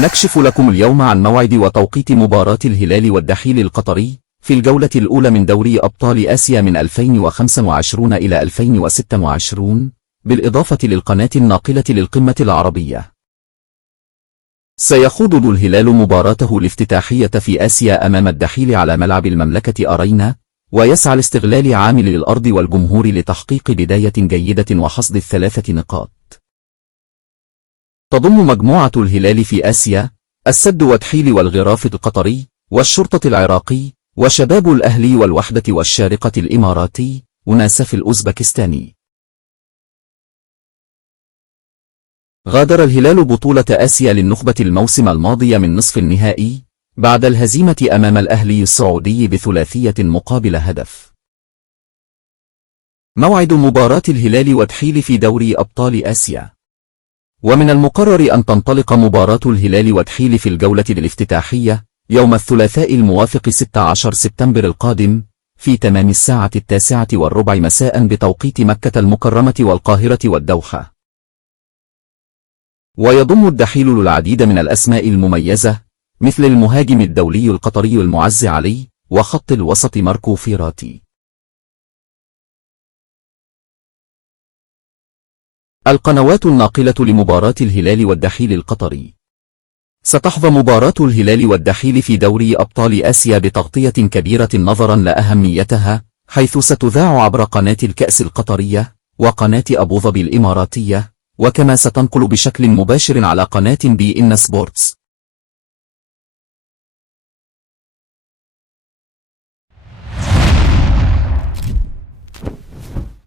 نكشف لكم اليوم عن موعد وتوقيت مباراة الهلال والدحيل القطري في الجولة الأولى من دوري أبطال آسيا من 2025 إلى 2026، بالإضافة للقناة الناقلة للقمة العربية. سيخوض الهلال مباراته الافتتاحية في آسيا أمام الدحيل على ملعب المملكة أرينا، ويسعى لاستغلال عامل الأرض والجمهور لتحقيق بداية جيدة وحصد ال3 نقاط. تضم مجموعة الهلال في آسيا السد والدحيل والغراف القطري والشرطة العراقي وشباب الأهلي والوحدة والشارقة الإماراتي وناسف الأوزبكستاني. غادر الهلال بطولة آسيا للنخبة الموسم الماضي من نصف النهائي بعد الهزيمة أمام الأهلي السعودي ب3 مقابل هدف. موعد مباراة الهلال والدحيل في دوري أبطال آسيا. ومن المقرر أن تنطلق مباراة الهلال والدحيل في الجولة الافتتاحية يوم الثلاثاء الموافق 16 سبتمبر القادم في تمام الساعة 9:15 مساء بتوقيت مكة المكرمة والقاهرة والدوحة. ويضم الدحيل العديد من الأسماء المميزة مثل المهاجم الدولي القطري المعز علي وخط الوسط ماركو فيراتي. القنوات الناقلة لمباراة الهلال والدحيل القطري. ستحظى مباراة الهلال والدحيل في دوري أبطال آسيا بتغطية كبيرة نظرا لأهميتها، حيث ستذاع عبر قناة الكأس القطرية وقناة أبوظبي الإماراتية، وكما ستنقل بشكل مباشر على قناة بي إن سبورتس